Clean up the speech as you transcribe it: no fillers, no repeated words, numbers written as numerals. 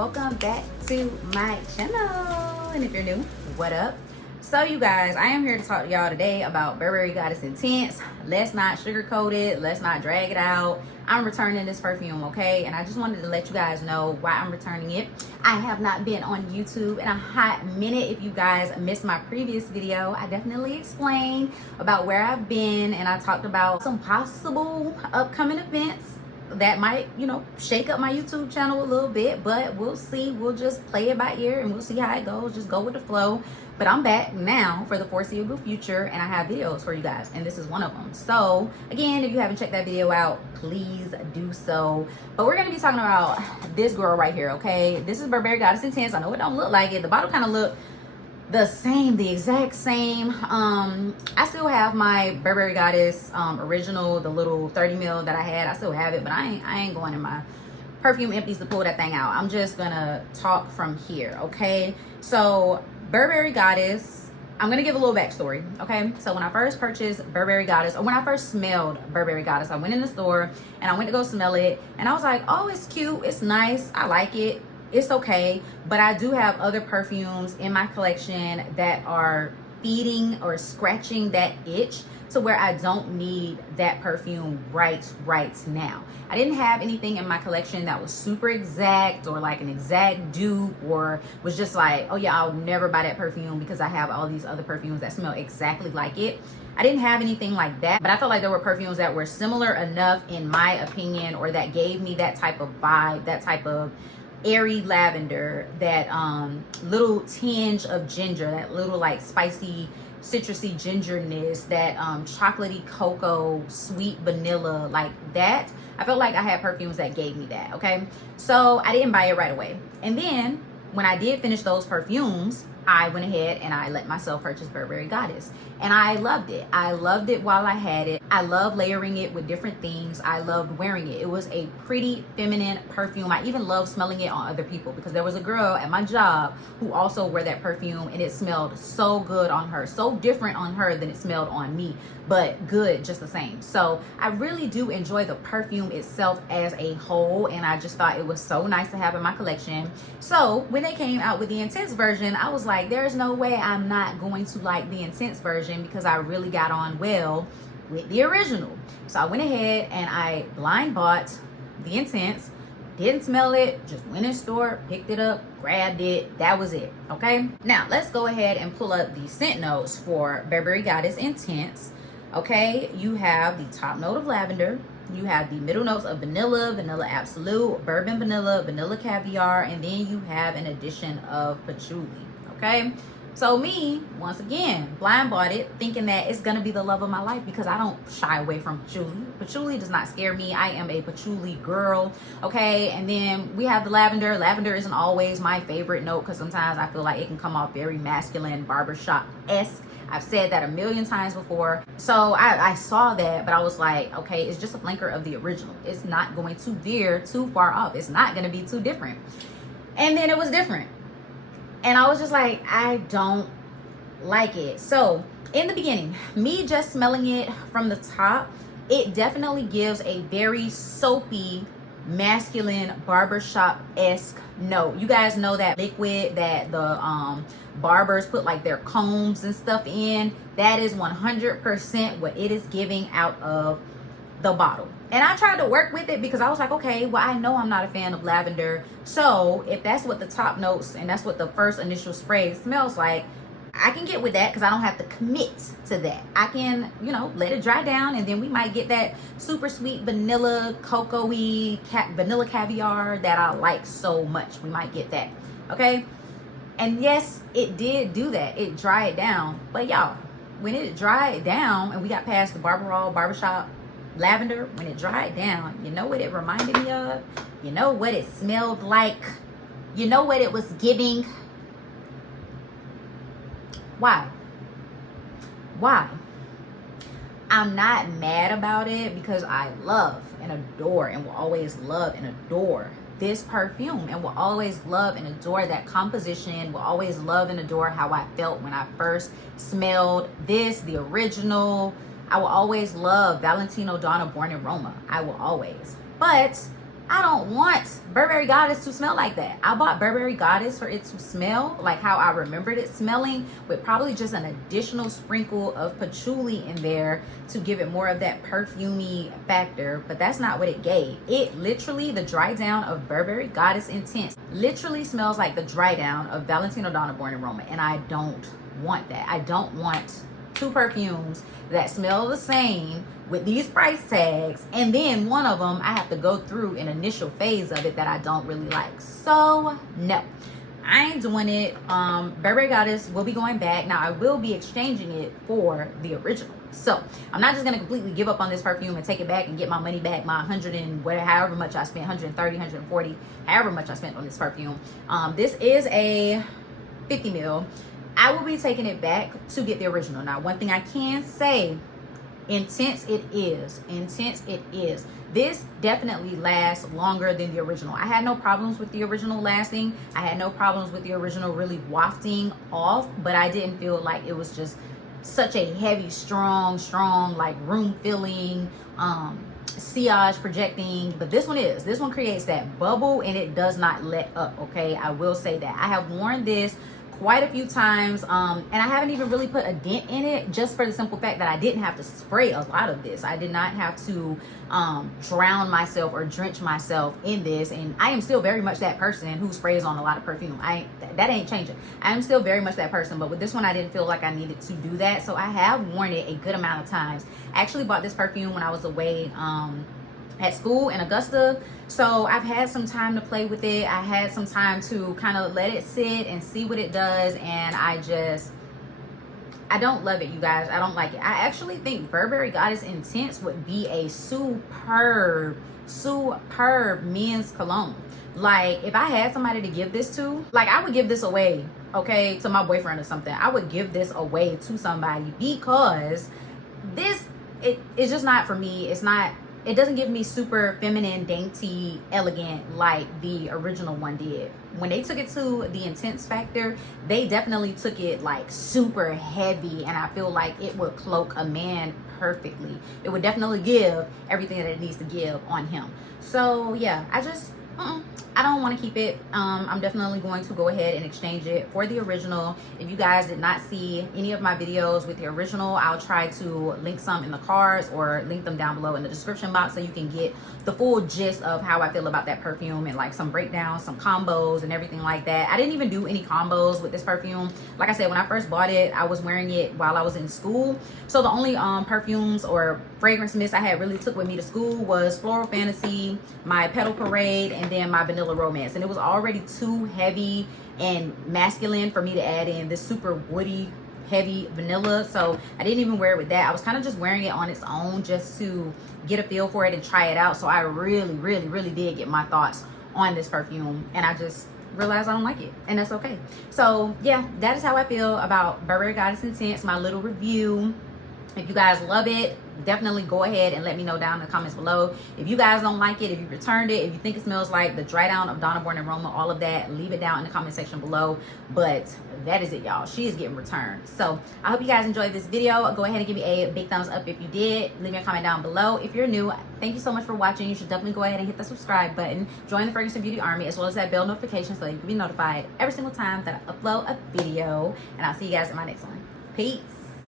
welcome back to my channel. And if you're new, what up? So you guys, I am here to talk to y'all today about Burberry Goddess Intense. Let's not sugarcoat it, let's not drag it out. I'm returning this perfume, okay? And I just wanted to let you guys know why I'm returning it. I have not been on YouTube in a hot minute. If you guys missed my previous video, I definitely explained about where I've been, and I talked about some possible upcoming events that might, shake up my YouTube channel a little bit, but we'll see. We'll just play it by ear and we'll see how it goes. Just go with the flow. But I'm back now for the foreseeable future, and I have videos for you guys, and this is one of them. So again, if you haven't checked that video out, please do so. But we're gonna be talking about this girl right here, okay? This is Burberry Goddess Intense. I know it don't look like it. The bottle kind of look the same, the exact same. I still have my Burberry Goddess original, the little 30 ml that I had. I still have it, but I ain't going in my perfume empties to pull that thing out. I'm just gonna talk from here, okay? So Burberry Goddess, I'm gonna give a little backstory, okay? So when I first purchased Burberry Goddess, or when I first smelled Burberry Goddess, I went in the store and I went to go smell it, and I was like, oh, it's cute, it's nice, I like it, it's okay. But I do have other perfumes in my collection that are feeding or scratching that itch to where I don't need that perfume right now. I didn't have anything in my collection that was super exact or like an exact dupe, or was just like, oh yeah, I'll never buy that perfume because I have all these other perfumes that smell exactly like it. I didn't have anything like that, but I felt like there were perfumes that were similar enough in my opinion, or that gave me that type of vibe, that type of airy lavender, that little tinge of ginger, that little like spicy citrusy gingerness, that chocolatey cocoa, sweet vanilla, like that. I felt like I had perfumes that gave me that, okay? So I didn't buy it right away. And then when I did finish those perfumes, I went ahead and I let myself purchase Burberry Goddess. And I loved it. I loved it while I had it. I love layering it with different things. I loved wearing it. It was a pretty feminine perfume. I even loved smelling it on other people, because there was a girl at my job who also wore that perfume, and it smelled so good on her. So different on her than it smelled on me, but good just the same. So I really do enjoy the perfume itself as a whole, and I just thought it was so nice to have in my collection. So when they came out with the Intense version, I was like, there's no way I'm not going to like the Intense version, because I really got on well with the original. So I went ahead and I blind bought the Intense, didn't smell it, just went in store, picked it up, grabbed it, that was it, okay? Now let's go ahead and pull up the scent notes for Burberry Goddess Intense. Okay, you have the top note of lavender, you have the middle notes of vanilla, vanilla absolute, bourbon vanilla, vanilla caviar, and then you have an addition of patchouli, okay? So me, once again, blind bought it, thinking that it's gonna be the love of my life, because I don't shy away from patchouli. Patchouli does not scare me. I am a patchouli girl, okay? And then we have the lavender. Lavender isn't always my favorite note, because sometimes I feel like it can come off very masculine, barbershop-esque. I've said that a million times before. So I saw that, but I was like, okay, it's just a flanker of the original. It's not going to veer too far off. It's not gonna be too different. And then it was different. And I was just like, I don't like it. So in the beginning, me just smelling it from the top, it definitely gives a very soapy, masculine, barbershop-esque note. You guys know that liquid that the barbers put like their combs and stuff in? That is 100% what it is giving out of the bottle. And I tried to work with it, because I was like, okay, well, I know I'm not a fan of lavender. So if that's what the top notes and that's what the first initial spray smells like, I can get with that, because I don't have to commit to that. I can, let it dry down, and then we might get that super sweet vanilla, cocoa-y, vanilla caviar that I like so much. We might get that, okay? And yes, it did do that. It dried down. But y'all, when it dried down and we got past the barbershop lavender, when it dried down, you know what it reminded me of? You know what it smelled like? You know what it was giving? Why? I'm not mad about it, because I love and adore and will always love and adore this perfume, and will always love and adore that composition, will always love and adore how I felt when I first smelled this, the original. I will always love Valentino Donna Born in Roma. I will always. But I don't want Burberry Goddess to smell like that. I bought Burberry Goddess for it to smell like how I remembered it smelling, with probably just an additional sprinkle of patchouli in there to give it more of that perfumey factor, but that's not what it gave. It literally, the dry down of Burberry Goddess Intense literally smells like the dry down of Valentino Donna Born in Roma, and I don't want that. I don't want two perfumes that smell the same with these price tags, and then one of them I have to go through an initial phase of it that I don't really like. So no, I ain't doing it. Burberry Goddess will be going back. Now I will be exchanging it for the original. So I'm not just gonna completely give up on this perfume and take it back and get my money back, my 100 and whatever, however much I spent, 130, 140, however much I spent on this perfume. This is a 50 ml. I will be taking it back to get the original. Now, one thing I can say, intense it is. Intense it is. This definitely lasts longer than the original. I had no problems with the original lasting. I had no problems with the original really wafting off, but I didn't feel like it was just such a heavy, strong, like room filling, sillage projecting. But this one creates that bubble and it does not let up. Okay, I will say that. I have worn this quite a few times, and I haven't even really put a dent in it, just for the simple fact that I didn't have to spray a lot of this. I did not have to drown myself or drench myself in this, and I am still very much that person who sprays on a lot of perfume. That ain't changing. I am still very much that person, but with this one I didn't feel like I needed to do that, so I have worn it a good amount of times. I actually bought this perfume when I was away at school in Augusta, so I've had some time to play with it. I had some time to kind of let it sit and see what it does, and I don't love it, you guys. I don't like it. I actually think Burberry Goddess Intense would be a superb men's cologne. Like, if I had somebody to give this to, like, I would give this away, okay, to my boyfriend or something. I would give this away to somebody, because it's just not for me. It doesn't give me super feminine, dainty, elegant like the original one did. When they took it to the intense factor, they definitely took it like super heavy, and I feel like it would cloak a man perfectly. It would definitely give everything that it needs to give on him. So yeah, I don't want to keep it. I'm definitely going to go ahead and exchange it for the original. If you guys did not see any of my videos with the original, I'll try to link some in the cards or link them down below in the description box, so you can get the full gist of how I feel about that perfume, and like some breakdowns, some combos and everything like that. I didn't even do any combos with this perfume. Like I said, when I first bought it, I was wearing it while I was in school, so the only perfumes or fragrance mist I had really took with me to school was Floral Fantasy, my Petal Parade, and then my Vanilla Romance, and it was already too heavy and masculine for me to add in this super woody, heavy vanilla, so I didn't even wear it with that. I was kind of just wearing it on its own just to get a feel for it and try it out. So I really did get my thoughts on this perfume, and I just realized I don't like it, and that's okay. So yeah, that is how I feel about Burberry Goddess Intense, my little review. If you guys love it, definitely go ahead and let me know down in the comments below. If you guys don't like it, if you returned it, if you think it smells like the dry down of Donna Born in Roma, all of that, leave it down in the comment section below. But that is it, y'all. She is getting returned. So I hope you guys enjoyed this video. Go ahead and give me a big thumbs up if you did. Leave me a comment down below. If you're new, thank you so much for watching. You should definitely go ahead and hit the subscribe button. Join the Fragrance and Beauty Army, as well as that bell notification, so that you can be notified every single time that I upload a video. And I'll see you guys in my next one. Peace.